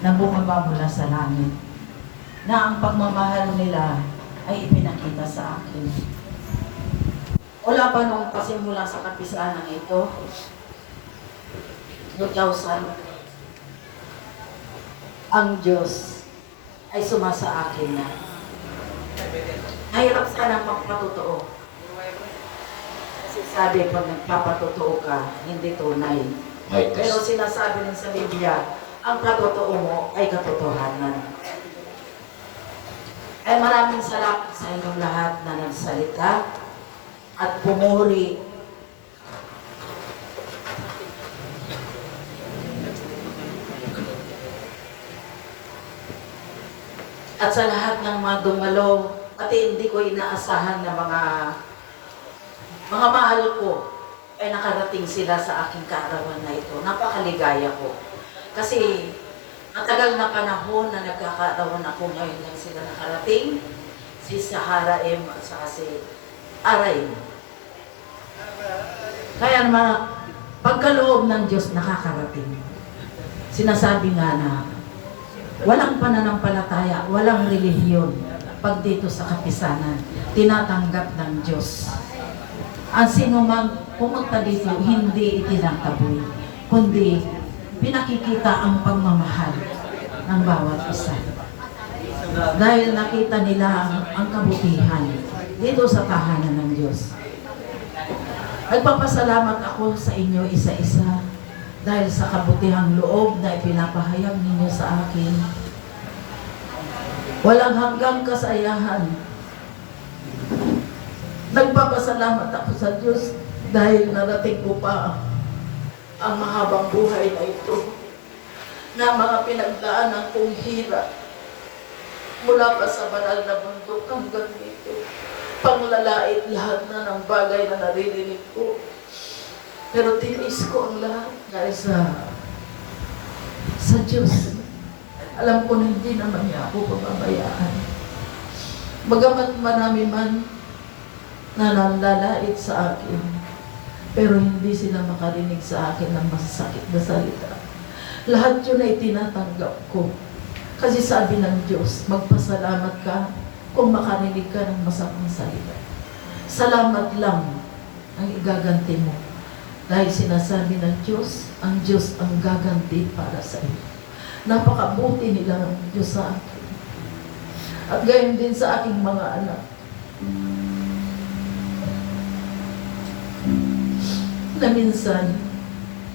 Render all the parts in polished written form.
na bumaba mula sa langit, na ang pagmamahal nila ay ipinakita sa akin. Wala pa nung pasimula sa kapisanan ito, 2000, ang Diyos ay sumasa akin na. Mahirap sana magpatotoo. Kasi sabi, pag nagpapatotoo ka, hindi tunay. Pero sinasabi rin sa Biblia, ang patotoo mo ay katotohanan. Ay maraming salamat sa inyong lahat na nagsalita at pumuri. At sa lahat ng mga dumalo, pati hindi ko inaasahan na mga mahal ko ay nakarating sila sa aking kaarawan na ito. Napakaligaya ko. Kasi matagal na panahon na nagkakaarawan ako, ngayon lang sila nakarating. Si Sahara M at saka si Aray. Kaya naman, pagkaloob ng Diyos nakakarating. Sinasabi nga na walang pananampalataya, walang relihiyon pag dito sa kapisanan, tinatanggap ng Diyos. Ang sino mang pumunta dito, hindi itinataboy, kundi pinakikita ang pagmamahal ng bawat isa. Dahil nakita nila ang kabutihan dito sa tahanan ng Diyos. Nagpapasalamat ako sa inyo isa-isa dahil sa kabutihang loob na ipinapahayag ninyo sa akin. Walang hanggang kasayahan. Nagpapasalamat ako sa Diyos dahil narating ko pa ang mahabang buhay na ito, na mga pinagdaanan kong hirap mula pa sa banal na bundok hanggang dito. Panglalait lahat na ng bagay na naririnig ko. Pero tinis ko ang lahat dahil sa Diyos. Alam ko na hindi naman niya ako pababayaan. Bagamat marami man na nanlalait sa akin, pero hindi sila makarinig sa akin ng masasakit na salita. Lahat yun ay tinatanggap ko. Kasi sabi ng Diyos, magpasalamat ka kung makarinig ka ng masamang salita. Salamat lang ang igaganti mo. Dahil sinasabi ng Diyos, ang Diyos ang gaganti para sa iyo. Napakabuti nila ng Diyos sa akin. At gayon din sa aking mga anak. Na minsan,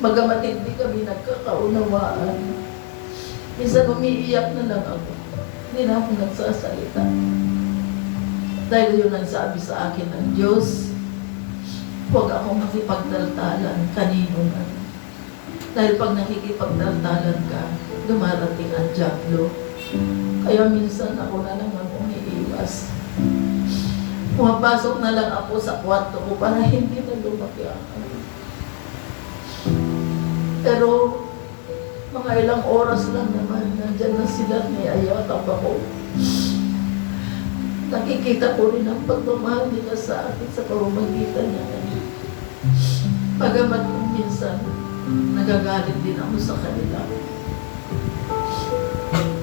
bagamat hindi kami nagkakaunawaan, minsan umiiyak na lang ako. Hindi na ako nagsasalita. Dahil yun ang sabi sa akin ng Diyos, huwag akong makipagdaltalan kanino man. Dahil pag nakikipagdaltalan ka, dumarating ang dyablo. Kaya minsan ako na naman umiiwas. Pumapasok na lang ako sa kwarto ko para hindi na lumaki ako. Pero mga ilang oras lang naman, nandyan na sila, may ayatap ako. Nakikita ko rin ang pagmamahal nila sa akin sa pamamagitan niya. Bagamat minsan, nagagalit din ako sa kanila.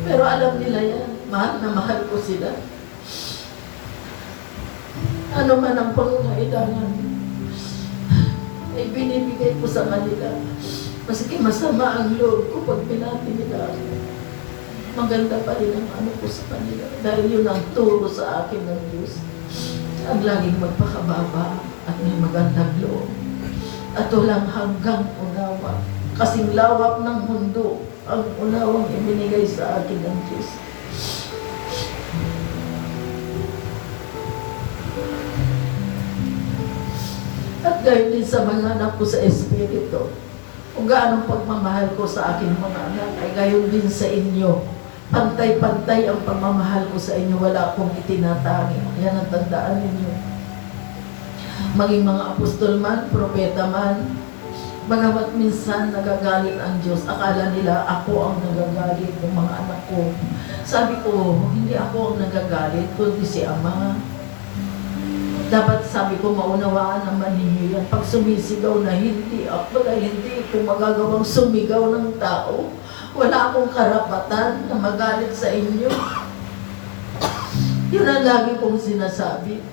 Pero alam nila yan, mahal na mahal ko sila. Ano man ang pangangailangan, ay binibigay ko sa kanila. Maski masama ang loob ko pag pinati nila ako. Maganda pa rin ang ano ko sa kanila. Dahil yun ang turo sa akin ng Diyos. Ang laging magpakababa at may magandang loob. At walang hanggang unawa. Kasing lawak ng mundo ang unawang ibinigay sa akin ng Diyos. At gayun din sa mga anak ko sa Espiritu, kung gaano pagmamahal ko sa aking mga anak, ay gayon din sa inyo. Pantay-pantay ang pagmamahal ko sa inyo, wala akong itinatangi. Yan ang tandaan ninyo. Maging mga apostol man, propeta man, bagamat minsan nagagalit ang Diyos, akala nila ako ang nagagalit ng mga anak ko. Sabi ko, hindi ako ang nagagalit, kundi si Ama. Dapat sabi ko, maunawaan naman ninyo yan. Pag sumisigaw na hindi ako, na hindi ko magagawang sumigaw ng tao, Wala akong karapatan na magalit sa inyo. Yun ang lagi kong sinasabi.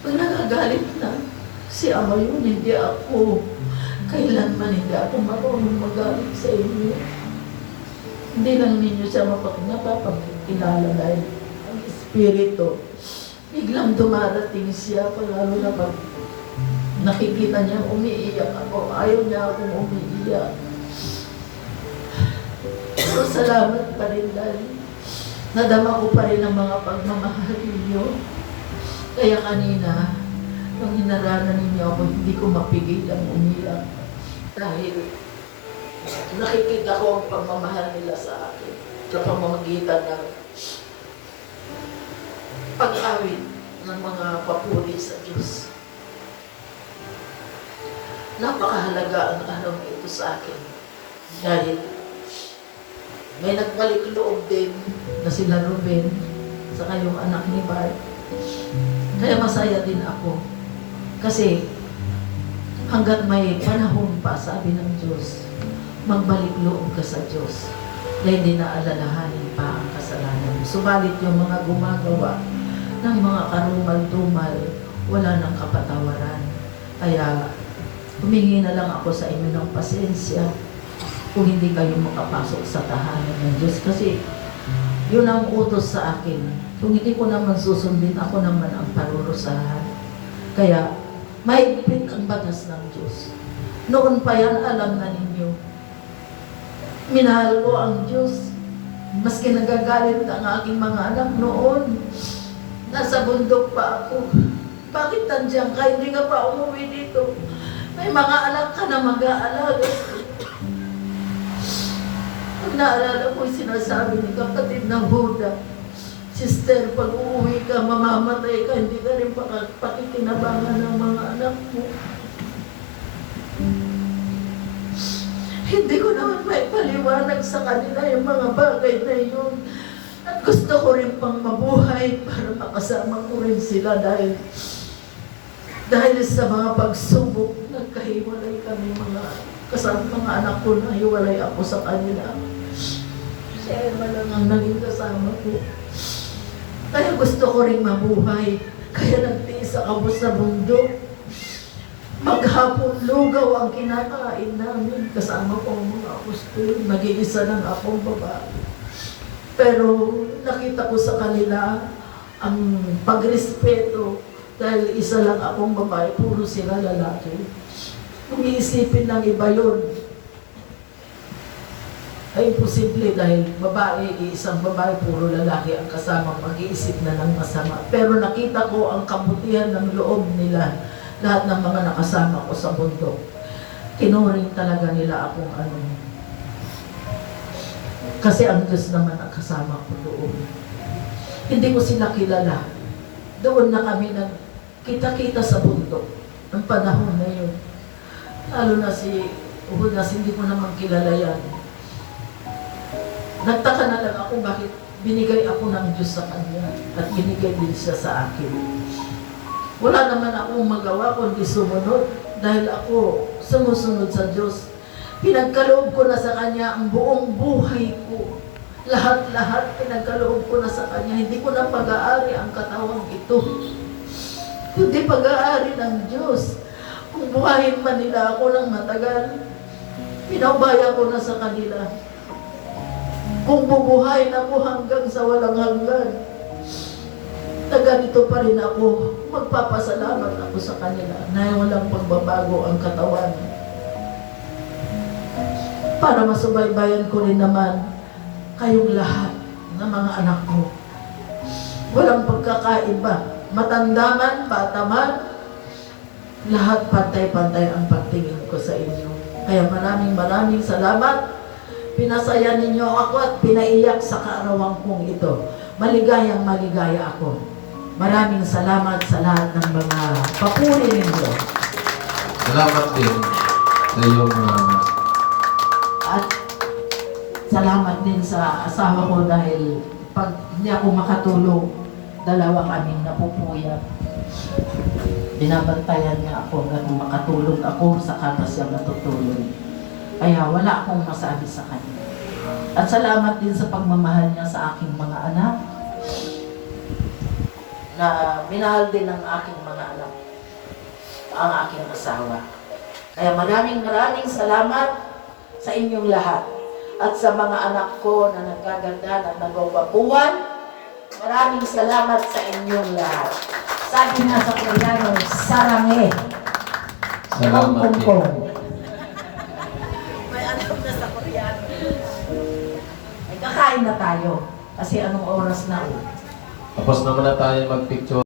Pag nagagalit na, si Ama yun, hindi ako. Kailanman hindi ako marunong magalit sa inyo. Hindi lang ninyo siya mapapakilala dahil ang Espiritu. Biglang dumarating siya, lalo na pag nakikita niya umiiyak ako, ayaw niya akong umiiyak. Pero salamat pa rin dahil nadama ko pa rin ang mga pagmamahal ninyo. Kaya kanina, nung hinaranan ninyo ako, hindi ko mapigil ang umiyak. Dahil nakikita ko ang pagmamahal nila sa akin sa pamamagitan ng pag-awit ng mga papuri sa Diyos. Napakahalaga ang araw na ito sa akin. Dahil may nagbalik loob din na sila Ruben sa kayong anak ni Bart. Kaya masaya din ako. Kasi hanggat may panahon pa, sabi ng Diyos, magbalik loob ka sa Diyos dahil hindi na alalahanin pa ang kasalanan. Subalit yung mga gumagawa ng mga karumal-dumal, wala nang kapatawaran. Kaya humingi na lang ako sa inyo ng pasensya kung hindi kayo makapasok sa tahanan ng Diyos. Kasi yun ang utos sa akin. Kung hindi ko naman susundin, ako naman ang parurusahan. Kaya mahigpit ang batas ng Diyos. Noon pa yan, alam na ninyo. Minahal ko ang Diyos. Maski nagagalit ang aking mga anak noon. Nasa bundok pa ako. Bakit nandiyan ka? Hindi ka pa umuwi dito. May mga anak ka na mag-aalaga. Pag naalala ko yung sinasabi ni kapatid na Huda, Sister, pag uuwi ka, mamamatay ka, hindi ka rin pakikinabangan ng mga anak mo. Hindi ko naman may paliwanag sa kanila yung mga bagay na yun. At gusto ko rin pang mabuhay para makasama ko rin sila dahil sa mga pagsubok, nagkahiwalay kami kasama mga anak ko na hiwalay ako sa kanila. Si Emma lang ang naging kasama ko. Kaya gusto ko rin mabuhay. Kaya nagtiis ako sa bundok. Maghapon lugaw ang kinakain namin. Kasama ko ang mga apostol. Mag-iisa lang akong babae. Pero nakita ko sa kanila ang pagrespeto dahil isa lang akong babae, puro sila lalaki. Kung iisipin ng iba yun, ay imposible dahil isang babae, puro lalaki ang kasama, mag-iisip na ng masama. Pero nakita ko ang kabutihan ng loob nila, lahat ng mga nakasama ko sa bundok. Tinuring talaga nila akong kasi ang Diyos naman ang kasama ko doon. Hindi ko sila kilala. Doon na kami kita-kita sa bundok ng panahon na yun. Lalo na si Uhudas, hindi ko naman kilala yan. Nagtaka na lang ako bakit binigay ako ng Diyos sa kanya at binigay din siya sa akin. Wala naman akong magawa kundi sumunod dahil ako sumusunod sa Diyos. Pinagkaloob ko na sa Kanya ang buong buhay ko. Lahat-lahat pinagkaloob ko na sa Kanya. Hindi ko na pag-aari ang katawang ito. Kundi pag-aari ng Diyos. Kung buhayin man nila ako ng matagal, pinaubaya ko na sa kanila. Kung bubuhayin ako hanggang sa walang hanggan, na ganito pa rin ako, magpapasalamat ako sa kanila na walang pagbabago ang katawan. Para masubaybayan ko rin naman kayong lahat ng mga anak ko. Walang pagkakaiba. Matanda man, bata man, lahat pantay-pantay ang pagtingin ko sa inyo. Kaya maraming salamat. Pinasaya ninyo ako at pinaiyak sa kaarawan kong ito. Maligayang maligaya ako. Maraming salamat sa lahat ng mga papuri ninyo. Salamat din sa iyong At salamat din sa asawa ko dahil pag hindi ako makatulog, dalawa kaming napupuyat. Binabantayan niya ako hanggang makatulog ako, saka siya matutulog. Kaya wala akong masabi sa kanya. At salamat din sa pagmamahal niya sa aking mga anak, na minahal din ng aking mga anak, ang aking asawa. Kaya maraming salamat sa inyong lahat. At sa mga anak ko na nagkaganda, na nagwawapuan, maraming salamat sa inyong lahat. Sabi nga sa Koreano, sarange. Salamat din. May alam na sa Koreano. Ay, kakain na tayo. Kasi anong oras na? Tapos naman na tayo mag-picture.